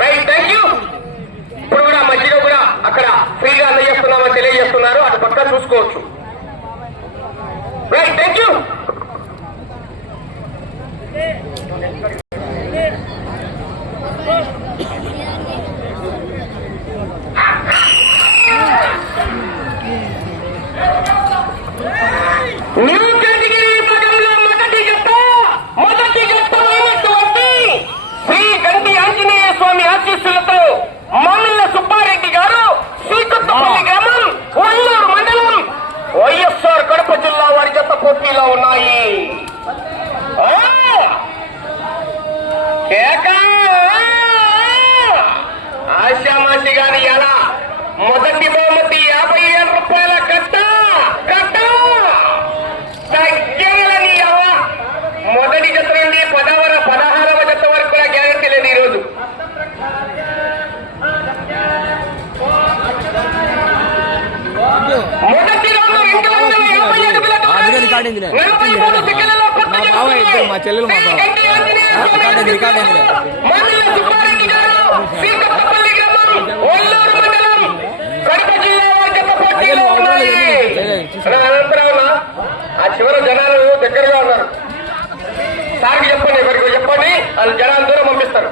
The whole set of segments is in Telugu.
Right, thank you. ఇప్పుడు కూడా మధ్యలో కూడా అక్కడ ఫ్రీగా అందజేస్తున్నామని తెలియజేస్తున్నారు, అటు పక్క చూసుకోవచ్చు. Right, thank you. పోటీలో ఉన్నాయి. ఆశామాసి గాని ఎలా మొదటి బహుమతి 50,000 రూపాయల కట్ట తగ్గలని ఎలా మొదటి జత నుండి 16వ జత వరకు కూడా గ్యారెంటీ లేదు ఈరోజు. మొదటి రోజు 250 అడుగుల మా బావ ఇద్దరు, మా చెల్లెలు మా బావ రికార్డింగ్ ఆ చివరి జనాలు దగ్గరగా ఉన్నారు. సార్కి చెప్పండి, ఎవరికి చెప్పండి, వాళ్ళు జనాలు దూరం పంపిస్తారు.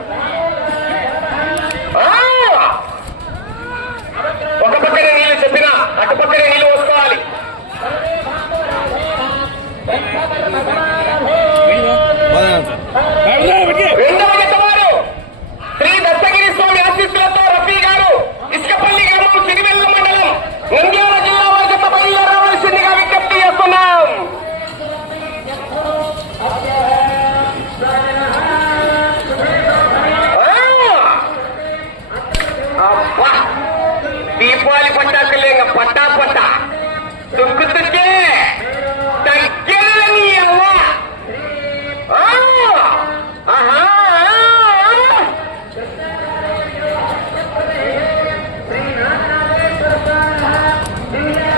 ఒక పక్కనే నీళ్లు చెప్పినా అటు పక్కనే నీళ్లు వసుకోవాలి. రెండవ జత వారు శ్రీ దత్తగిరి స్వామి ఆశీస్సులతో రఫీ గారు ఇసుకపల్లి గ్రామం సిరివెల్లి మండలం నంద్యాల జిల్లా వారి జత బయలుదేరవలసిందిగా విజ్ఞప్తి చేస్తున్నాం. దీపావళి పట్టాకలే పట్టా దుక్కు దుక్కే తగ్గలని అవ్వా.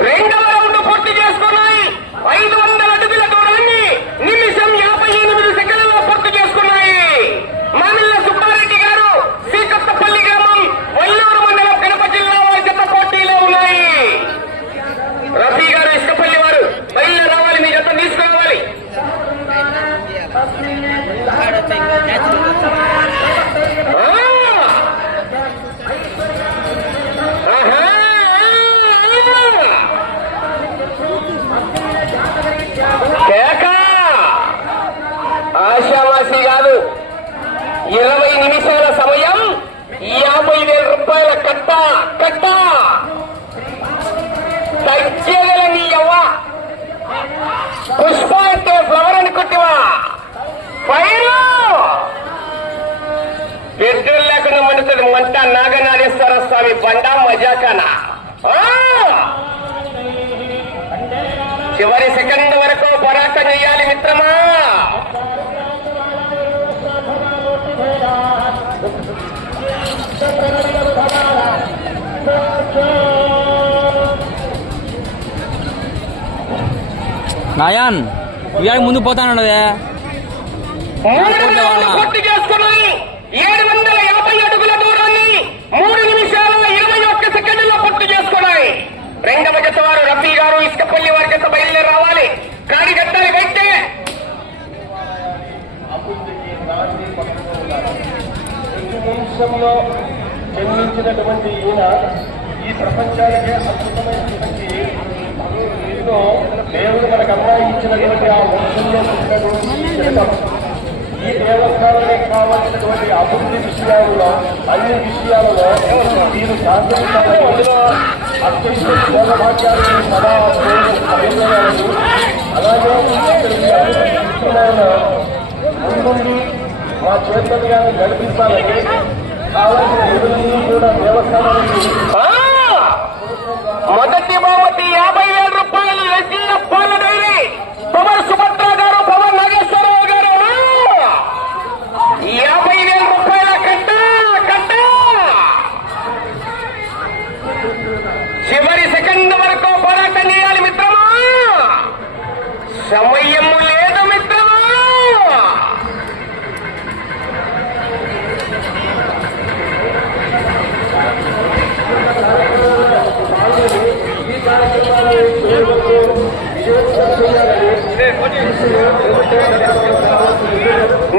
రెండవ రౌండ్ పూర్తి చేసుకున్నాయి. 500 అడుగుల దూరాన్ని నిమిషం 58 సెకండ్లలో పూర్తి చేసుకున్నాయి. మామిళ్ళ సుబ్బారెడ్డి గారు శ్రీకొత్తపల్లి గ్రామం వల్లూరు మండలం కడప జిల్లా వారి జత పోటీలో ఉన్నాయి. రఫీ గారు ఇసుకపల్లి వారు బయలు రావాలి, మీ జత తీసుకురావాలి. ఆశావాసి కాదు, 20 నిమిషాల సమయం, 50,000 రూపాయల కట్ట తగ్గలని అవ్వా. పుష్ప అంటే ఫ్లవర్ అని కొట్టివా ఫైరు ఎద్దులు లేకుండా మండుతుంది మంట. నాగనాగేశ్వర స్వామి బండా మజాకానా. చివరి సెకండ్ వరకు పోరాటం చేయాలి మిత్రమా. నాయాన్ ఇవాళ ముందు పోతానన్నదే పూర్తి చేసుకున్నాయి. 750 అడుగుల దూరాన్ని 3 నిమిషాల 21 సెకండ్లో పూర్తి చేసుకున్నాయి. రెండవ జత వారు రఫీ గారు ఇసుకపల్లి వారి జత బయలుదేరి రావాలి. కాడి గట్టాలి బయటే. నిమిషంలో జన్మించినటువంటి ఈయన ఈ ప్రపంచానికే అద్భుతమైనటువంటి ఏదో దేవుడు మనకు అన్వయించినటువంటి ఆ వంశంలో పుట్టినటువంటి ఈ దేవస్థానానికి కావాల్సినటువంటి అభివృద్ధి విషయాలలో అన్ని విషయాలలో మీరు సాధించాలని అత్యంత భోగభాగ్యాన్ని సదా అభిప్రాయాలు అలాగే ముందుండి మా చేతులుగా నడిపిస్తానని కావాల్సిన నిధులన్నీ కూడా దేవస్థానానికి మొదటి బహుమతి 50,000 రూపాయలు. ఎస్డీఎఫ్ పాల డైరీ పవన్ సుభద్ర గారు, పవన్ నాగేశ్వరరావు గారు 50,000 రూపాయల కట్ట. చివరి సెకండ్ వరకు పోరాటం చేయాలి మిత్రమా. సమయం లేదు మిత్రమా.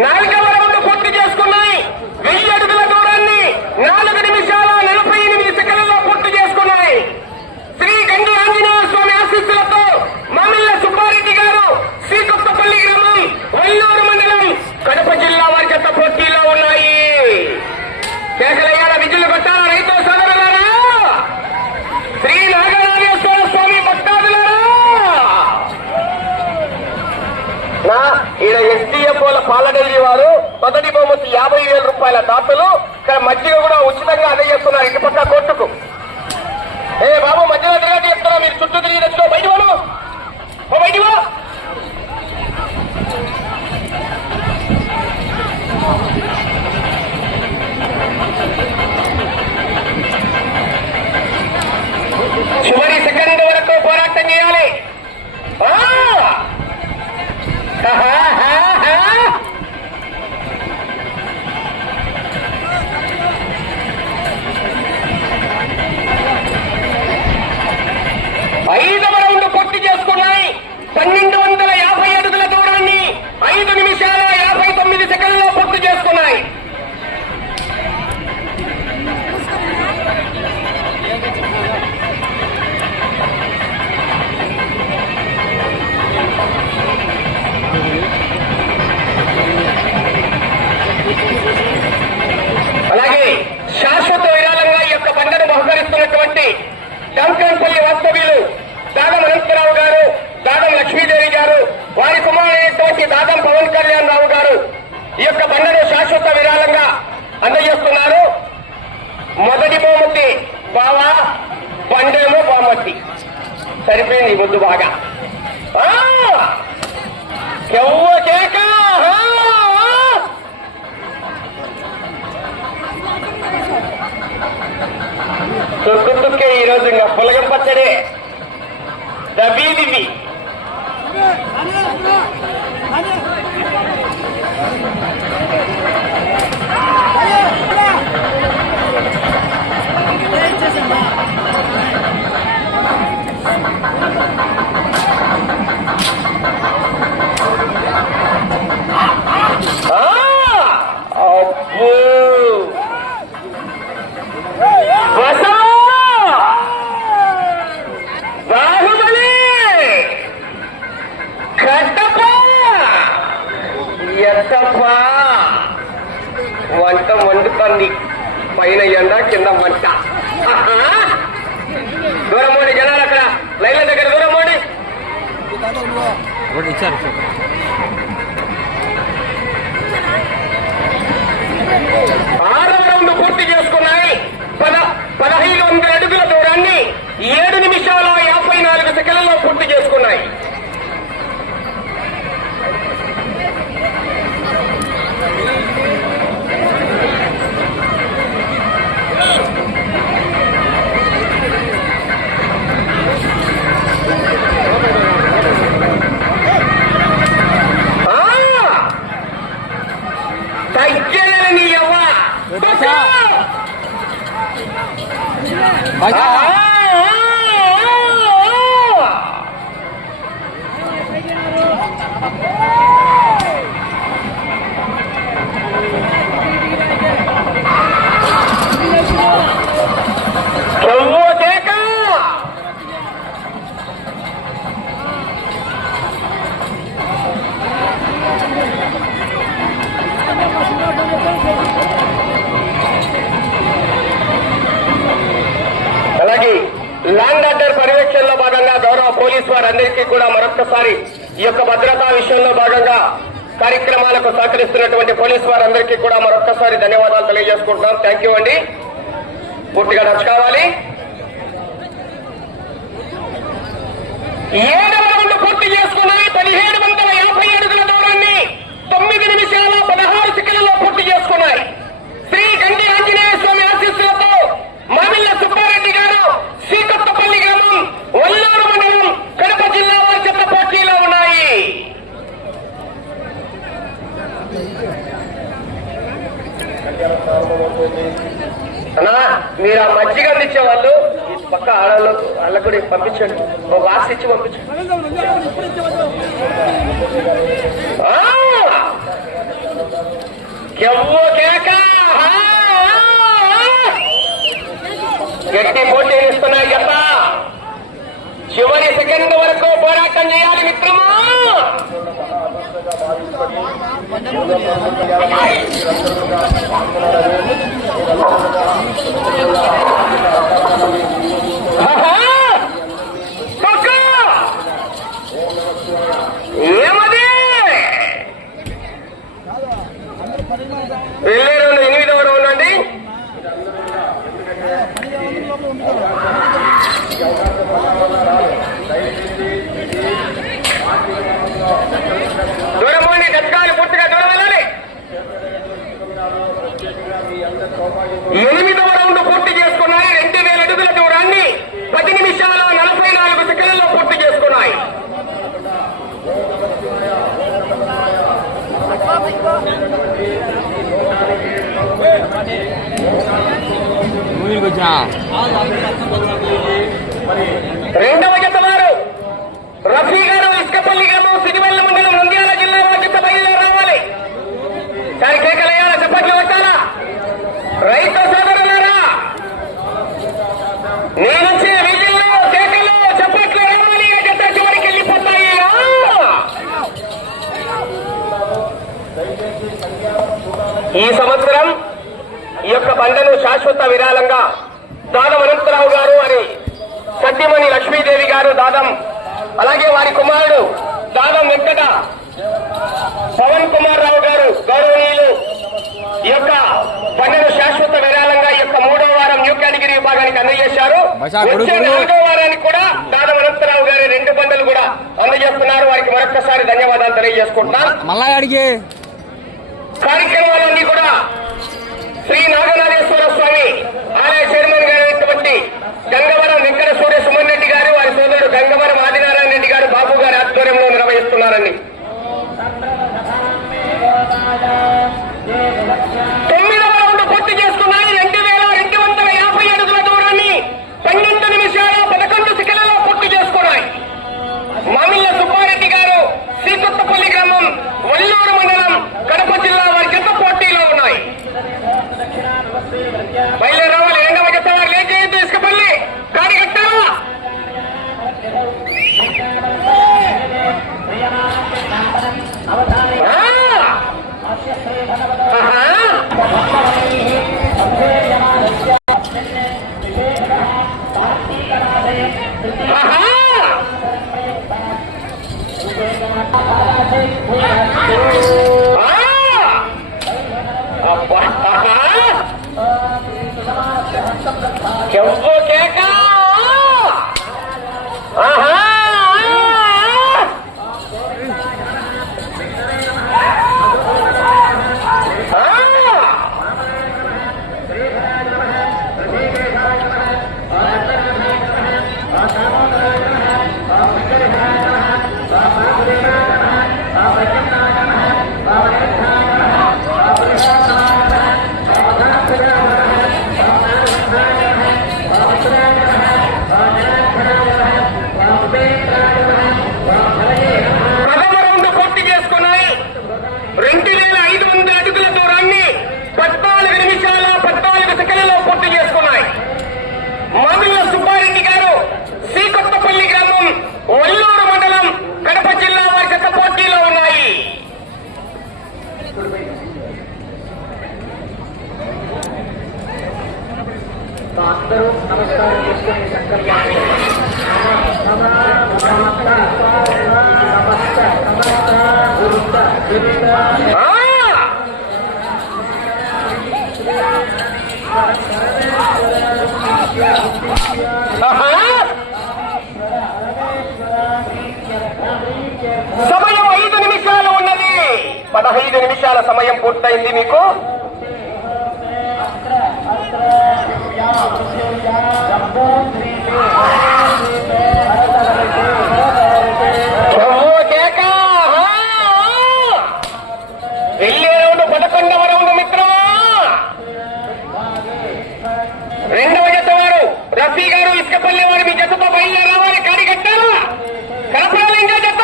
నాలుగవ రౌండ్ పూర్తి చేసుకున్నాయి. 1000 అడుగుల దూరాన్ని 4 నిమిషాల 48 సెకండ్లలో పూర్తి చేసుకున్నాయి. శ్రీ గండి ఆంజనేయ స్వామి ఆశీస్సులతో మామిళ్ళ సుబ్బారెడ్డి గారు శ్రీకొత్తపల్లి గ్రామం వల్లూరు మండలం కడప జిల్లా వారి జత పోటీలో ఉన్నాయి. కేకలయ్యాల విజులు కొట్టాల రైతు సోదరులారా, శ్రీ నాగనాగేశ్వర స్వామి భక్తాదులారా. ఈడ ఎస్డీఎఫ్ పాల డైరీ వారు మొదటి బహుమతి 50,000 రూపాయల దాతలు. ఇక్కడ మధ్య కూడా ఉచితంగా అందజేస్తున్నారు. ఇటు పక్క కోర్టుకు. ఏ బాబు మధ్యలో తిరగటి చెప్తున్నా, మీరు చుట్టూ తిరిగి తెచ్చుకో. బయట వాడు బయట వా. చివరి సెకండ్ వరకు పోరాటం చేయాలి. ఐదవ రౌండ్ పూర్తి చేసుకున్నాయి. 1250 అడుగుల దూరాన్ని 5 నిమిషాల 59 సెకండ్లలో పూర్తి చేసుకున్నాయి. అలాగే శాశ్వత విరాళంగా ఈ యొక్క బండను బహుకరిస్తున్నటువంటి డంకన్పల్లి వాస్తవ్యులు దాదం అనంతరావు గారు, దాదం లక్ష్మీదేవి గారు, వారి కుమారుడైనటువంటి దాదం పవన్ కళ్యాణ్ రావు గారు ఈ యొక్క బండను శాశ్వత విరాళంగా అందజేస్తున్నారు. మొదటి బహుమతి బావా, బండేమో బహుమతి. సరిపోయింది ముందు బాగా. ఎవ్వ కేక. తుక్కే ఈరోజు ఇంకా పులగం పచ్చడే దబీదివి. అబ్బో బాహుబలి కట్టప్ప ఎట్టప్ప వంట వండుతుంది. పైన ఎండ కింద వంట. దూరం పోండి జనాలు, అక్కడ లైన్ల దగ్గర దూరం పోండి. ఇచ్చారు. 6వ రౌండ్ పూర్తి చేసుకున్నాయి. 1500 అడుగుల దూరాన్ని 7 నిమిషాల 54 సెకండ్లలో పూర్తి చేసుకున్నాయి. పోలీసు వారందరికీ కూడా మరొక్కసారి ఈ యొక్క భద్రతా విషయంలో భాగంగా కార్యక్రమాలకు సహకరిస్తున్నటువంటి పోలీసు వారందరికీ కూడా మరొక్కసారి ధన్యవాదాలు తెలియజేసుకుంటున్నాం. థ్యాంక్ యూ అండి. పూర్తిగా టచ్ కావాలి. 7వ రౌండ్ పూర్తి చేసుకున్నాయి. 1750 అడుగుల దూరాన్ని 9 నిమిషాల 16 సెకండ్లలో పూర్తి చేసుకున్నాయి. శ్రీ గండి ఆంజనేయ స్వామి ఆశీస్సులతో మామిళ్ళ సుబ్బారెడ్డి గారు శ్రీకొత్తపల్లి గ్రామం వల్లూరు మండలం కడప జిల్లా వారి చెత్త పోటీలో ఉన్నాయి. అన్నా మీరు ఆ మజ్జిగ అందించే వాళ్ళు పక్క ఆడవాళ్ళకు వాళ్ళకు కూడా పంపించండి. ఒక బాక్స్ ఇచ్చి పంపించండి. గట్టి పోటీ ఇస్తున్నాయి కదా. చివరి సెకండ్ వరకు పోరాటం చేయాలి మిత్రమా. ఏమది వెళ్ళే రౌండ్ 8వ రౌండ్ అండి. దూరమోని గతకాలు పూర్తిగా దూరం వెళ్ళాలి. 8వ రౌండ్ పూర్తి చేసుకున్నాయి. 2000 అడుగుల దూరాన్ని 10 నిమిషాల 44 సెకండ్లలో పూర్తి చేసుకున్నాయి. రెండవ జత వారు రఫీ గారు ఇసుకపల్లి గ్రామం సిరివెల్ల మండలం నంద్యాల జిల్లా వారి జత బయలుదేరి రావాలి. దాని కేకలయ్యాల చప్పట్లు కొట్టాలా. రైతు సోదరులారా నేనొచ్చే వీధుల్లో కేకలు చప్పట్లు రావాలి. జత చివరికి వెళ్ళిపోతాయి. ఈ సంవత్సరం ఈ యొక్క బండను శాశ్వత విరాళంగా దాదం అనంతరావు గారు వారి సత్యమణి లక్ష్మీదేవి గారు దాదం, అలాగే వారి కుమారుడు దాదం వెంకట పవన్ కుమార్ రావు గారు గౌరవనీయులు ఈ యొక్క బండను శాశ్వత విరాళంగా ఈ యొక్క 3వ వారం న్యూ కేటగిరీ విభాగానికి అందజేశారు. వచ్చే 4వ వారానికి కూడా దాదం అనంతరావు గారి 2 బండలు కూడా అందజేస్తున్నారు. వారికి మరొక్కసారి ధన్యవాదాలు తెలియజేసుకుంటున్నాను. కార్యక్రమాలన్నీ కూడా శ్రీ నాగనాథేశ్వర స్వామి ఆలయ చైర్మన్ గారైనటువంటి గంగవరం వెంకట సూర్య సుమన్ రెడ్డి గారు, వారి సోదరుడు గంగవరం ఆదినారాయణ రెడ్డి గారు బాబు గారి ఆధ్వర్యంలో నిర్వహిస్తున్నారండి. 9వ రౌండ్ పూర్తి చేసుకున్నాయి. 2250 అడుగుల దూరాన్ని 12 నిమిషాల 11 సెకండ్లలో పూర్తి చేసుకున్నాయి. మామిళ్ళ సుబ్బారెడ్డి గారు శ్రీకొత్తపల్లి గ్రామం వల్లూరు మండలం కడప జిల్లా వారి జత పోటీలో ఉన్నాయి. బయలుదేరి రావాలి. 2వ జత వారు లేట్ చేయొద్దు. ఇసుకపల్లి గాడి కట్టాలా. చెంపు కేక. అందరూ నమస్కారం చేసుకుని సంకల్పాన్ని ఆ! ఆహా! సమయం 5 నిమిషాలు ఉన్నది. 15 నిమిషాల సమయం పూర్తయింది మీకు. వెళ్ళే రౌండ్ 11వ రౌండ్ మిత్రమా. రెండవ జత వారు రఫీ గారు ఇసుకపల్లి వారు మీ జతతో బయలుదేరి రావాలి. కాడి కట్టారా కనపడాలి ఇంకా జత.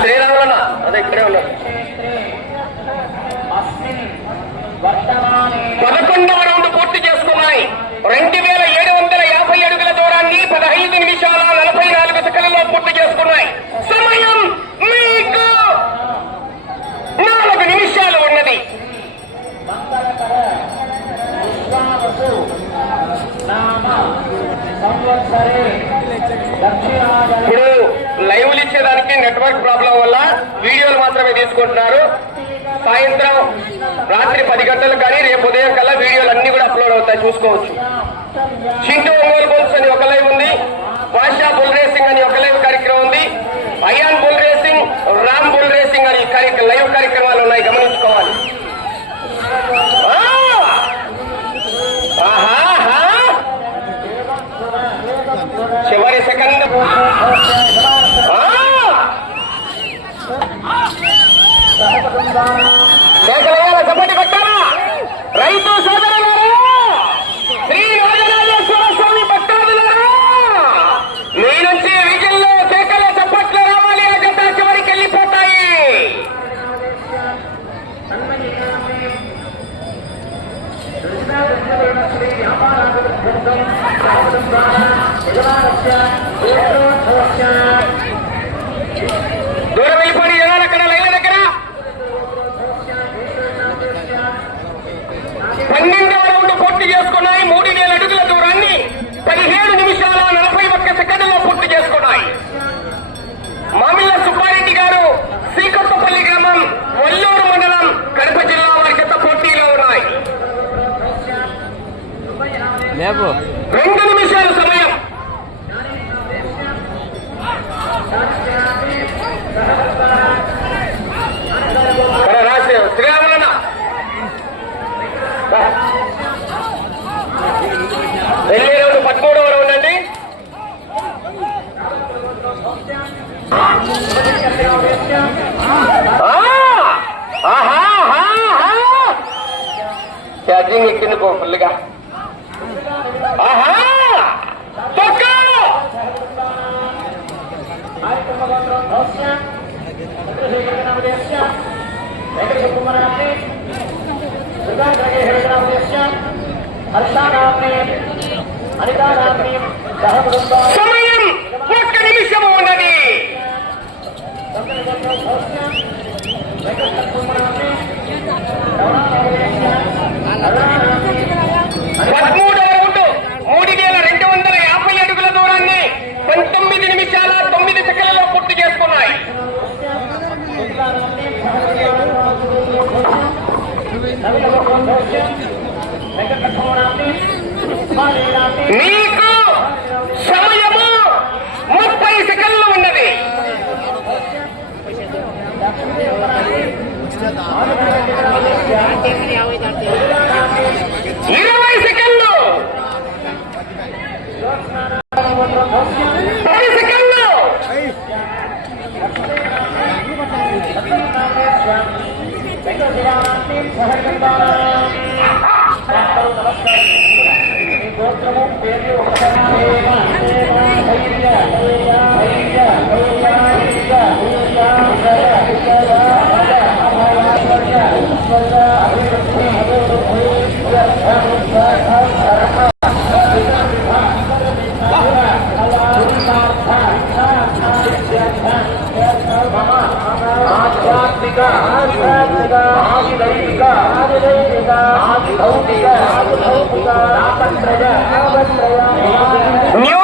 శ్రీరాములన్న అదే ఇక్కడే ఉన్నారు. 11వ రౌండ్ పూర్తి చేసుకున్నాయి. 2750 అడుగుల దూరాన్ని 15 నిమిషాల 44 సెకండ్లలో పూర్తి చేసుకున్నాయి. సమయం మీకు 4 నిమిషాలు ఉన్నది. ఇప్పుడు లైవ్లు ఇచ్చేదానికి నెట్వర్క్ ప్రాబ్లం వల్ల వీడియోలు మాత్రమే తీసుకుంటున్నారు. సాయంత్రం రాత్రి 10 గంటలకు కానీ రేపు ఉదయం కల్లా వీడియోలు అన్ని కూడా అప్లోడ్ అవుతాయి, చూసుకోవచ్చు. చింటూ ఒంగోలు బుల్స్ అని ఒక లైవ్ ఉంది, బాషా బుల్ రేసింగ్ అని ఒక లైవ్ కార్యక్రమం ఉంది, అయాన్ bull racing, Ram bull racing అని లైవ్ కార్యక్రమాలు ఉన్నాయి, గమనించుకోవాలి. చివరి సెకండ్ శేఖరయ్యాల చప్పటి కొట్టారా రైతు సోదరులారా, శ్రీ రాజరాజేశ్వర స్వామి భక్తాదులారా, మీ నుంచి విజిల్లో శేఖర చప్పట్లు రావాలి. ఆ జత చివరికి వెళ్ళిపోతాయి. దూరం వెళ్ళిపోయి జనాలు అక్కడ లైన్ల దగ్గర. 12వ రౌండ్ పూర్తి చేసుకున్నాయి. 3,000 అడుగుల దూరాన్ని 17 నిమిషాల 41 సెకండ్లలో పూర్తి చేసుకున్నాయి. మామిళ్ళ సుబ్బారెడ్డి గారు శ్రీకొత్తపల్లి గ్రామం, వల్లూరు మండలం, కడప జిల్లా వారి చేత పోటీలో ఉన్నాయి. 2 నిమిషాల సమయం. రాసే శ్రీరాములన్న వెళ్ళే రౌండ్ 13వ రౌండ్ అండి. ఛార్జింగ్ ఎక్కింది ఫుల్గా. ఆహా సమయం 1 నిమిషము ఉన్నది. మీకు సమయము 30 సెకండ్లు ఉన్నది. 20 సెకండ్లు, 10 సెకండ్లు. ఆధ్యాత్మిక ఆదిదైవిక ఆదిభౌతిక తాపత్రయ న్యూ